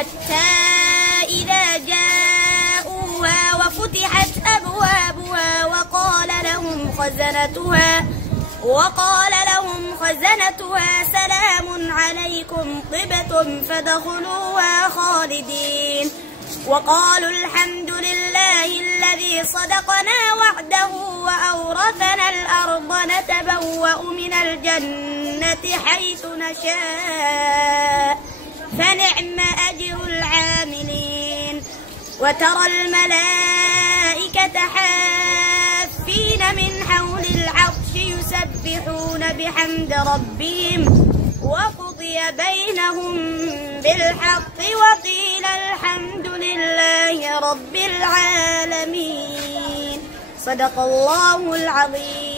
حتى إذا جاءوها وفتحت أبوابها وقال لهم خزنتها سلام عليكم طبتم فادخلوها خالدين وقالوا الحمد لله الذي صدقنا وعده وأورثنا الأرض نتبوأ من الجنة حيث نشاء فنعم أجر العاملين. وترى الملائكة حافين من حول العرش يسبحون بحمد ربهم وقضي بينهم بالحق وقيل الحمد لله رب العالمين. صدق الله العظيم.